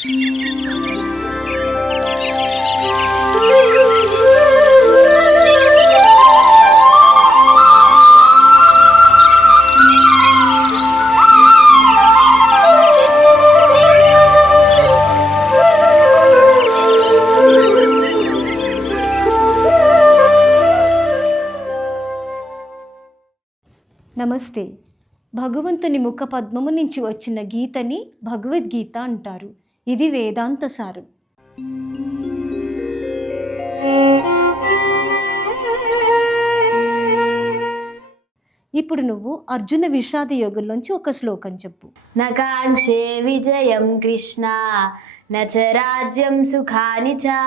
నమస్తే. భగవంతుని ముఖ పద్మము నుంచి వచ్చిన గీతని భగవద్గీత అంటారు. ఇది వేదాంత సారం. ఇప్పుడు నువ్వు అర్జున విషాద యోగంలోంచి ఒక శ్లోకం చెప్పు. నకాంక్షే విజయం కృష్ణ నచ రాజ్యం సుఖాని చ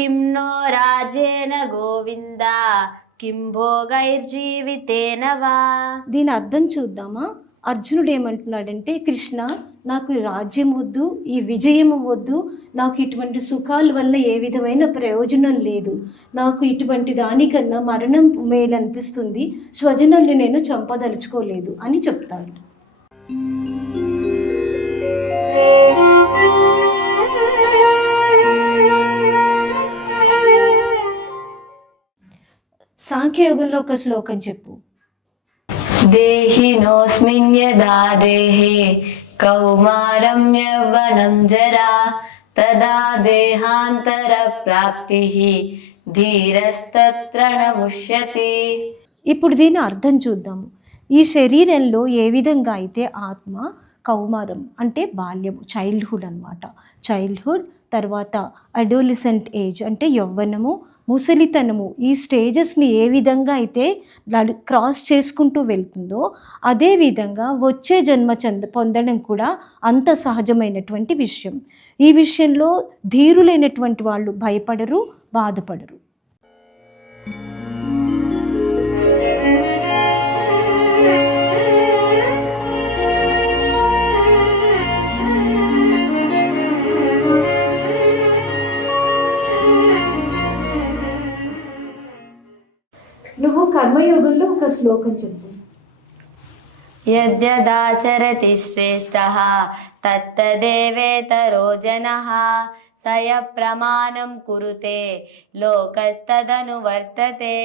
కిం నో రాజ్యేన గోవింద కిం భోగైర్జీవితేన వా. దీని అర్థం చూద్దామా? అర్జునుడు ఏమంటున్నాడంటే, కృష్ణ నాకు రాజ్యం వద్దు, ఈ విజయము వద్దు, నాకు ఇటువంటి సుఖాల వల్ల ఏ విధమైన ప్రయోజనం లేదు, నాకు ఇటువంటి దానికన్నా మరణం మేలు అనిపిస్తుంది, స్వజనుల్ని నేను చంపదలుచుకోలేదు అని చెప్తాడు. సాంఖ్యయోగంలో ఒక శ్లోకం చెప్పు. దేహినోస్మిన్ యదా దేహే కౌమారం యవ్వనం జరా తదా దేహాంతర ప్రాప్తి ధీరస్తత్ర న ముష్యతి. ఇప్పుడు దీని అర్థం చూద్దాము. ఈ శరీరంలో ఏ విధంగా అయితే ఆత్మ కౌమారం అంటే బాల్యము, చైల్డ్హుడ్ అన్నమాట, చైల్డ్హుడ్ తర్వాత అడోలిసెంట్ ఏజ్ అంటే యవ్వనము, ముసలితనము, ఈ స్టేజెస్ని ఏ విధంగా అయితే క్రాస్ చేసుకుంటూ వెళ్తుందో అదేవిధంగా వచ్చే జన్మ పొందడం కూడా అంత సహజమైనటువంటి విషయం. ఈ విషయంలో ధీరులైనటువంటి వాళ్ళు భయపడరు, బాధపడరు. నువ్వు కర్మయోగంలో ఒక శ్లోకం చెప్పు. యద్యదాచరతి శ్రేష్టః తత్తదేవేతరో జనః సయ ప్రమాణం కురుతే లోకస్తదను వర్తతే.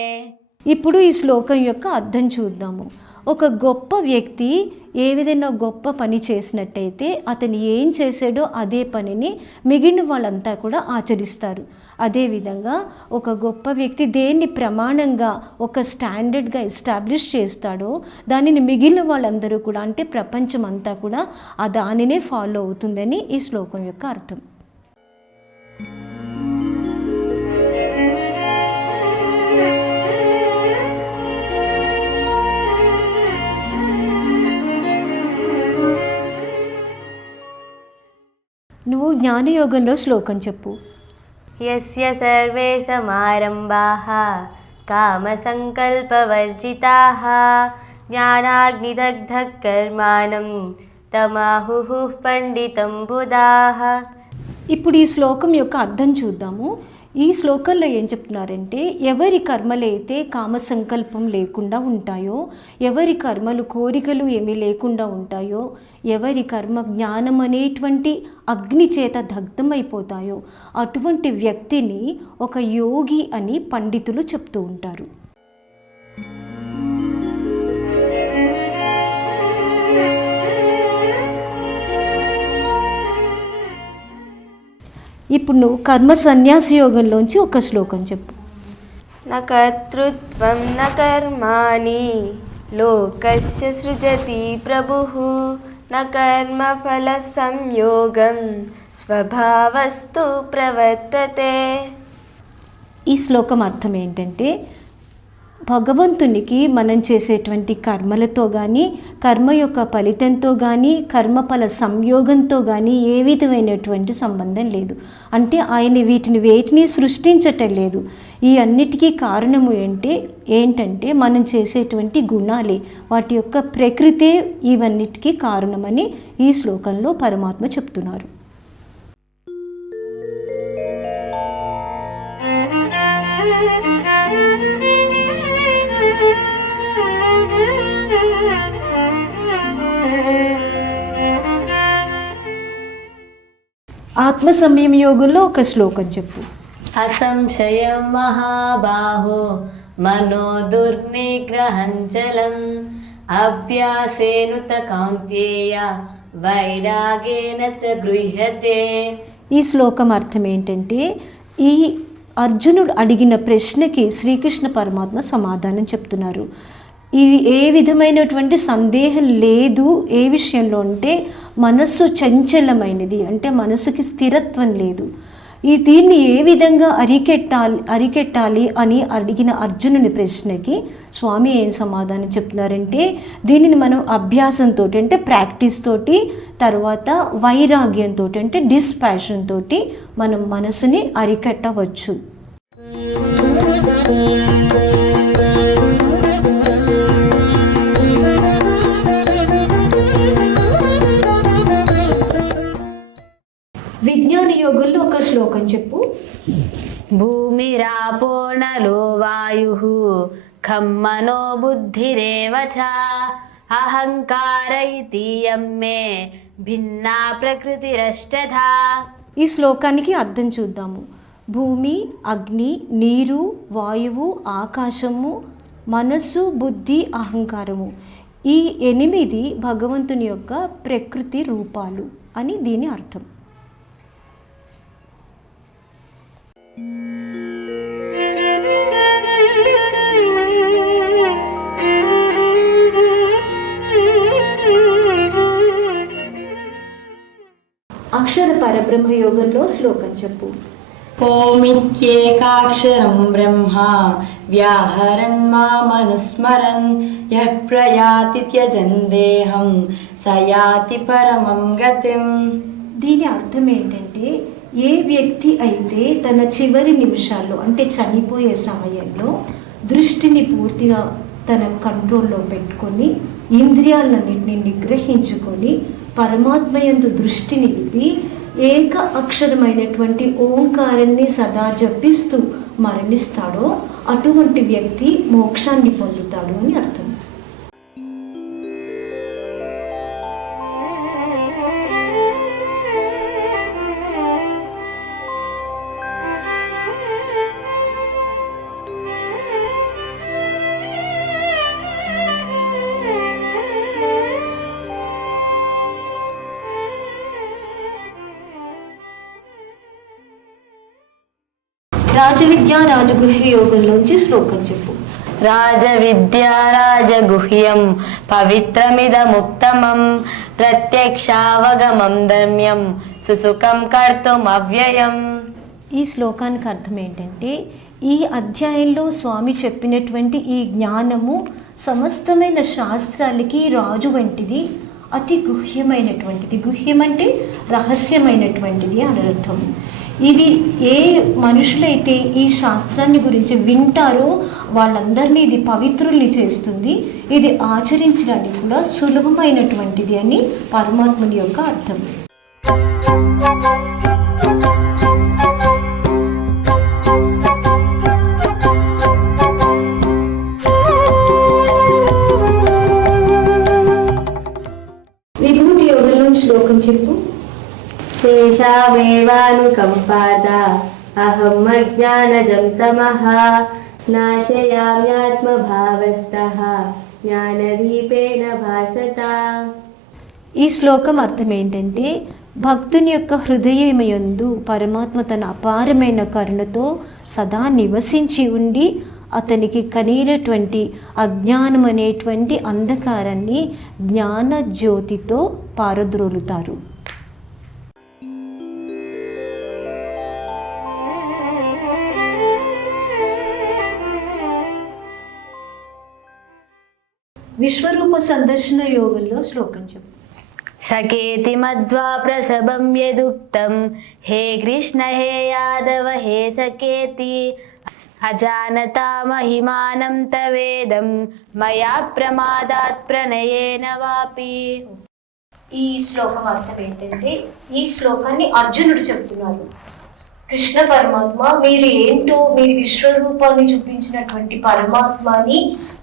ఇప్పుడు ఈ శ్లోకం యొక్క అర్థం చూద్దాము. ఒక గొప్ప వ్యక్తి ఏ విధంగా గొప్ప పని చేసినట్టయితే అతను ఏం చేశాడో అదే పనిని మిగిలిన వాళ్ళంతా కూడా ఆచరిస్తారు. అదేవిధంగా ఒక గొప్ప వ్యక్తి దేన్ని ప్రమాణంగా ఒక స్టాండర్డ్గా ఎస్టాబ్లిష్ చేస్తాడో దానిని మిగిలిన వాళ్ళందరూ కూడా అంటే ప్రపంచం అంతా కూడా ఆ దానినే ఫాలో అవుతుందని ఈ శ్లోకం యొక్క అర్థం. నువ్వు జ్ఞానయోగంలో శ్లోకం చెప్పు. యస్య సర్వే సమారంభాః కామ సంకల్పవర్జితాః జ్ఞానాగ్నిదగ్ధః కర్మాణం తమాహుః పండితం బుధాః. ఇప్పుడు ఈ శ్లోకం యొక్క అర్థం చూద్దాము. ఈ శ్లోకంలో ఏం చెప్తున్నారంటే, ఎవరి కర్మలైతే కామ సంకల్పం లేకుండా ఉంటాయో, ఎవరి కర్మలు కోరికలు ఏమీ లేకుండా ఉంటాయో, ఎవరి కర్మ జ్ఞానం అనేటువంటి అగ్ని చేత దగ్ధమైపోతాయో అటువంటి వ్యక్తిని ఒక యోగి అని పండితులు చెప్తూ ఉంటారు. ఇప్పుడు నువ్వు కర్మ సన్యాస యోగంలోంచి ఒక శ్లోకం చెప్పు. న కర్తృత్వం న కర్మాణి లోకస్య సృజతి ప్రభుః న కర్మఫల సంయోగం స్వభావస్తు ప్రవర్తతే. ఈ శ్లోకం అర్థం ఏంటంటే, భగవంతునికి మనం చేసేటువంటి కర్మలతో కానీ, కర్మ యొక్క ఫలితంతో కానీ, కర్మఫల సంయోగంతో కానీ ఏ విధమైనటువంటి సంబంధం లేదు. అంటే ఆయన వీటిని వేటిని సృష్టించటం లేదు. ఈ అన్నిటికీ కారణము ఏంటంటే మనం చేసేటువంటి గుణాలే, వాటి యొక్క ప్రకృతే ఇవన్నిటికీ కారణమని ఈ శ్లోకంలో పరమాత్మ చెప్తున్నారు. ఆత్మ సంయమ యోగంలో ఒక శ్లోకం చెప్పు. అసంశయం మహాబాహో మనో దుర్నిగ్రహంచలం అభ్యాసేనుత కౌంతేయ వైరాగేన చ గృహ్యతే. ఈ శ్లోకం అర్థం ఏంటంటే, ఈ అర్జునుడు అడిగిన ప్రశ్నకి శ్రీకృష్ణ పరమాత్మ సమాధానం చెప్తున్నారు. ఇది ఏ విధమైనటువంటి సందేహం లేదు. ఏ విషయంలో అంటే మనస్సు చంచలమైనది, అంటే మనసుకి స్థిరత్వం లేదు. దీన్ని ఏ విధంగా అరికెట్టాలి అని అడిగిన అర్జునుని ప్రశ్నకి స్వామి ఏం సమాధానం చెప్తున్నారంటే, దీనిని మనం అభ్యాసంతో అంటే ప్రాక్టీస్ తోటి, తర్వాత వైరాగ్యంతో అంటే డిస్పాషన్ తోటి మనం మనసుని అరికట్టవచ్చు. విజ్ఞాన యోగంలో ఒక శ్లోకం చెప్పు. భూమిరాపోర్ణలో వాయుః ఖం మనో బుద్ధిరేవ చ అహంకార ఇతియం మే భిన్నా ప్రకృతిరష్టధా. ఈ శ్లోకానికి అర్థం చూద్దాము. భూమి, అగ్ని, నీరు, వాయువు, ఆకాశము, మనస్సు, బుద్ధి, అహంకారము, ఈ 8 భగవంతుని యొక్క ప్రకృతి రూపాలు అని దీని అర్థం. అక్షర పరబ్రహ్మ యోగంలో శ్లోకం చెప్పు. ఓమిత్యేకాక్షరం బ్రహ్మ వ్యాహరన్ మామనుస్మరన్ యః ప్రయాతి త్యజన్ దేహం సయాతి పరమం గతిం. దీని అర్థం ఏంటంటే, ఏ వ్యక్తి అయితే తన చివరి నిమిషాల్లో అంటే చనిపోయే సమయంలో దృష్టిని పూర్తిగా తన కంట్రోల్లో పెట్టుకొని ఇంద్రియాలన్నింటినీ నిగ్రహించుకొని పరమాత్మయందు దృష్టి నిలిపి ఏక అక్షరమైనటువంటి ఓంకారాన్ని సదా జపిస్తూ మరణిస్తాడో అటువంటి వ్యక్తి మోక్షాన్ని పొందుతాడు అని అర్థం. రాజవిద్య రాజగుహ్య యోగంలోంచి శ్లోకం చెప్పు. రాజవిద్యా రాజగుహ్యం పవిత్రమిదముత్తమం ప్రత్యక్షావగమం దమ్యం సుసుఖం కర్తుం అవ్యయం. ఈ శ్లోకానికి అర్థం ఏంటంటే, ఈ అధ్యాయంలో స్వామి చెప్పినటువంటి ఈ జ్ఞానము సమస్తమైన శాస్త్రాలకి రాజు వంటిది, అతి గుహ్యమైనటువంటిది. గుహ్యం అంటే రహస్యమైనటువంటిది అని అర్థం. ఇది ఏ మనుషులైతే ఈ శాస్త్రాన్ని గురించి వింటారో వాళ్ళందరినీ ఇది పవిత్రుల్ని చేస్తుంది. ఇది ఆచరించడానికి కూడా సులభమైనటువంటిది అని పరమాత్ముని యొక్క అర్థం. విభూతి యోగంలో శ్లోకం చెప్పు. తేషామేవానుకంపాత అహం అజ్ఞానజం తమః నాశయామ్యాత్మభావస్తః జ్ఞానదీపేన భాసత. ఈ శ్లోకం అర్థం ఏంటంటే, భక్తుని యొక్క హృదయమయందు పరమాత్మ తన అపారమైన కరుణతో సదా నివసించి ఉండి అతనికి కలిగినటువంటి అజ్ఞానం అనేటువంటి అంధకారాన్ని జ్ఞాన జ్యోతితో పారద్రోలుతారు. విశ్వరూప సందర్శన యోగంలో శ్లోకం చెప్పు. సకేతి మధ్వా ప్రసభం యదుక్తం హే కృష్ణ హే యాదవ హే సకేతి అజానతా మహిమానం తవేదం మయా ప్రమాదాత్ ప్రణయేన వాపి. ఈ శ్లోకం అర్థం ఏంటంటే, ఈ శ్లోకాన్ని అర్జునుడు చెప్తున్నారు. కృష్ణ పరమాత్మ మీరు ఏంటో, మీరు విశ్వరూపాన్ని చూపించినటువంటి పరమాత్మని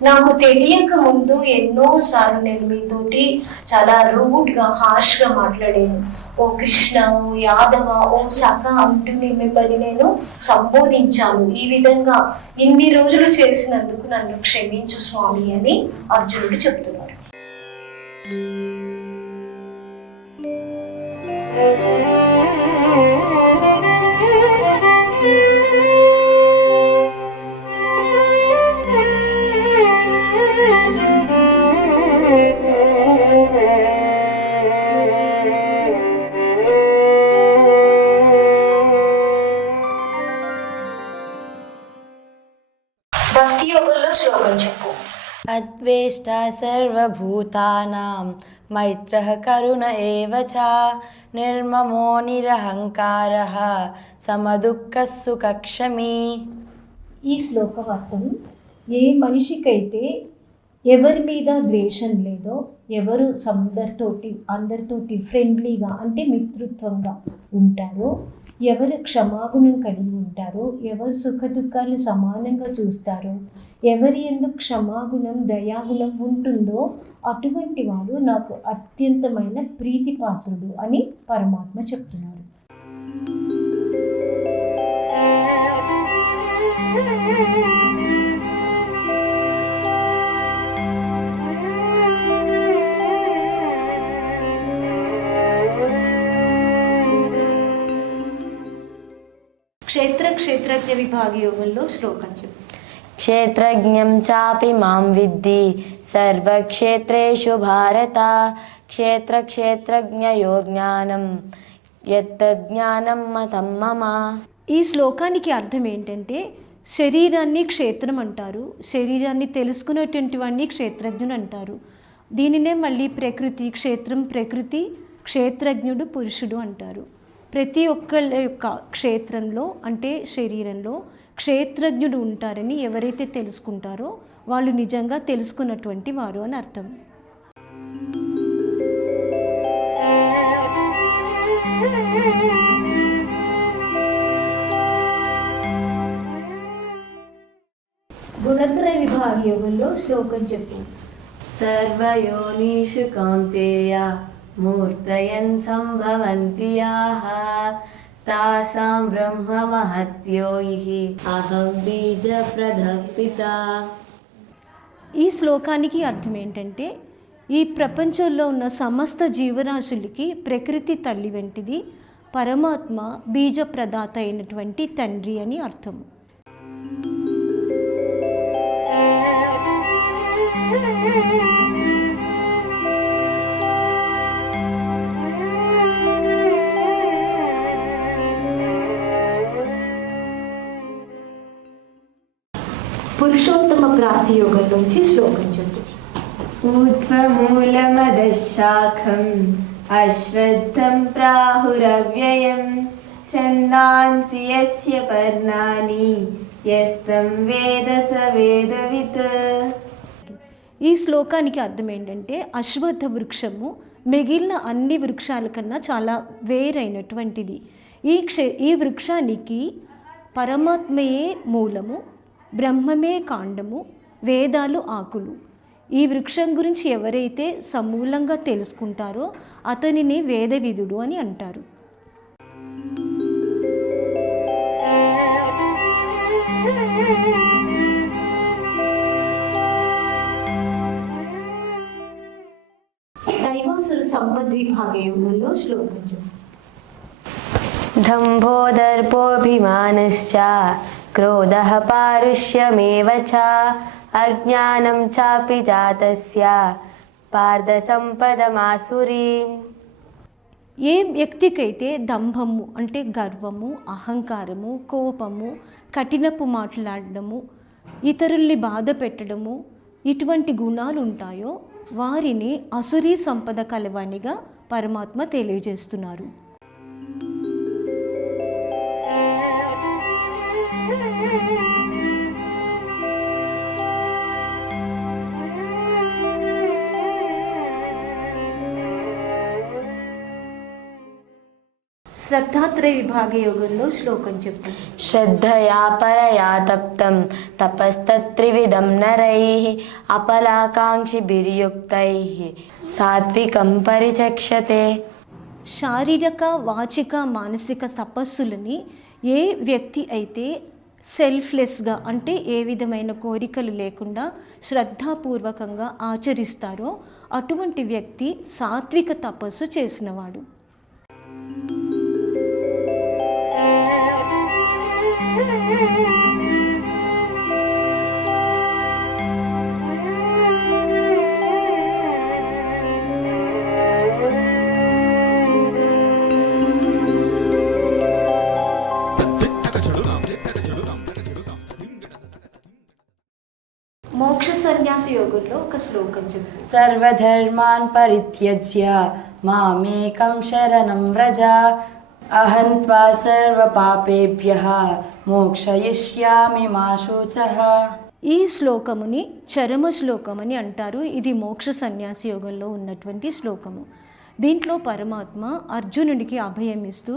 నాకు తెలియక ముందు ఎన్నోసార్లు నేను మీతోటి చాలా రూడ్గా హార్ష్గా మాట్లాడాను. ఓ కృష్ణ, ఓ యాదవ, ఓ సఖ అంటూనే మిమ్మల్ని నేను సంబోధించాను. ఈ విధంగా ఇన్ని రోజులు చేసినందుకు నన్ను క్షమించు స్వామి అని అర్జునుడు చెప్తున్నాడు. భక్తి యోగంలో శ్లోకం చెప్పు. అద్వేష్టా సర్వభూతానాం మైత్రః కరుణ ఏవ చ నిర్మమో నిరహంకారః సమదుఃఖః సుఖక్షమీ. ఈ శ్లోకం అర్థం, ఏ మనిషికైతే ఎవరి మీద ద్వేషం లేదో, ఎవరు అందరితోటి ఫ్రెండ్లీగా అంటే మిత్రుత్వంగా ఉంటారో, ఎవరు క్షమాగుణం కలిగి ఉంటారో, ఎవరు సుఖ దుఃఖాలు సమానంగా చూస్తారో, ఎవరి ఎందుకు క్షమాగుణం దయాగుణం ఉంటుందో అటువంటి వాడు నాకు అత్యంతమైన ప్రీతిపాత్రుడు అని పరమాత్మ చెప్తున్నారు. క్షేత్రజ్ఞ విభాగ యోగంలో శ్లోకం చెప్పు. క్షేత్రజ్ఞం చాపి మాం విద్ధి సర్వక్షేత్రేషు భారత క్షేత్రజ్ఞయో జ్ఞానం యత్తజ్ఞానం మతం మమ. ఈ శ్లోకానికి అర్థం ఏంటంటే, శరీరాన్ని క్షేత్రం అంటారు, శరీరాన్ని తెలుసుకునేటువంటి వాడిని క్షేత్రజ్ఞుడు అంటారు. దీనినే మళ్ళీ ప్రకృతి క్షేత్రజ్ఞుడు పురుషుడు అంటారు. ప్రతి ఒక్కళ్ళ యొక్క క్షేత్రంలో అంటే శరీరంలో క్షేత్రజ్ఞుడు ఉంటారని ఎవరైతే తెలుసుకుంటారో వాళ్ళు నిజంగా తెలుసుకున్నటువంటి వారు అని అర్థం. గుణత్రయ విభాగ యోగంలో శ్లోకం చెప్పు. సర్వయోనిషు కౌంతేయ మూర్తయన్ సంభవంతి యాః తాసాం బ్రహ్మ మహత్యోః అహం బీజప్రదః పితా. ఈ శ్లోకానికి అర్థం ఏంటంటే, ఈ ప్రపంచంలో ఉన్న సమస్త జీవరాశులకి ప్రకృతి తల్లి వంటిది, పరమాత్మ బీజ ప్రదాత అయినటువంటి తండ్రి అని అర్థం. పురుషోత్తమ ప్రాప్తి యోగం నుంచి శ్లోకం చెప్పు. ఊర్ధ్వమూలమధశాఖం అశ్వత్థం ప్రాహురవ్యయం ఛందాంసి యస్య పర్ణాని యస్తం వేద స వేదవిత్. ఈ శ్లోకానికి అర్థం ఏంటంటే, అశ్వత్థ వృక్షము మిగిలిన అన్ని వృక్షాల కన్నా చాలా వేరైనటువంటిది. ఈ వృక్షానికి పరమాత్మయే మూలము, బ్రహ్మమే కాండము, వేదాలు ఆకులు. ఈ వృక్షం గురించి ఎవరైతే సమూలంగా తెలుసుకుంటారో అతనిని వేదవిధుడు అని అంటారు. దైవాసుర సంపద్విభాగ యోగంలో శ్లోకం చెప్పు. దంభోదర్పోభిమానశ్చ క్రోధః పారుష్యమేవ చ అజ్ఞానం చాపి జాతస్య పార్థ సంపదమాసురీం. ఏ వ్యక్తికైతే దంభము అంటే గర్వము, అహంకారము, కోపము, కఠినపు మాట్లాడడము, ఇతరుల్ని బాధ పెట్టడము ఇటువంటి గుణాలు ఉంటాయో వారిని అసురీ సంపద కలవానిగా పరమాత్మ తెలియజేస్తున్నారు. శ్రద్ధాత్రయ విభాగ యోగంలో శ్లోకం చెప్తాను. శ్రద్ధయా పరయా తప్తం తపస్తత్రివిధం నరైః అపలాకాంక్షిభిర్యుక్తైః సాత్వికం పరిచక్షతే. శారీరక, వాచిక, మానసిక తపస్సులని ఏ వ్యక్తి అయితే సెల్ఫ్లెస్గా అంటే ఏ విధమైన కోరికలు లేకుండా శ్రద్ధాపూర్వకంగా ఆచరిస్తారో అటువంటి వ్యక్తి సాత్విక తపస్సు చేసినవాడు. మోక్ష సన్యాస యోగంలో ఒక శ్లోకం చెప్పు. సర్వధర్మాన్ పరిత్యజ్య మామేకం శరణం వ్రజ అహం త్వా సర్వపాపేభ్యః మోక్షయిష్యామి మా శుచః. ఈ శ్లోకముని చరమ శ్లోకమని అంటారు. ఇది మోక్ష సన్యాసి యోగంలో ఉన్నటువంటి శ్లోకము. దీంట్లో పరమాత్మ అర్జునుడికి అభయమిస్తూ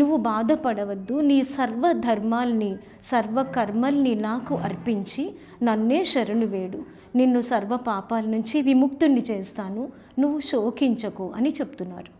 నువ్వు బాధపడవద్దు, నీ సర్వధర్మాల్ని సర్వకర్మల్ని నాకు అర్పించి నన్నే శరణు వేడు, నిన్ను సర్వ పాపాల నుంచి విముక్తుణ్ణి చేస్తాను, నువ్వు శోకించకు అని చెప్తున్నారు.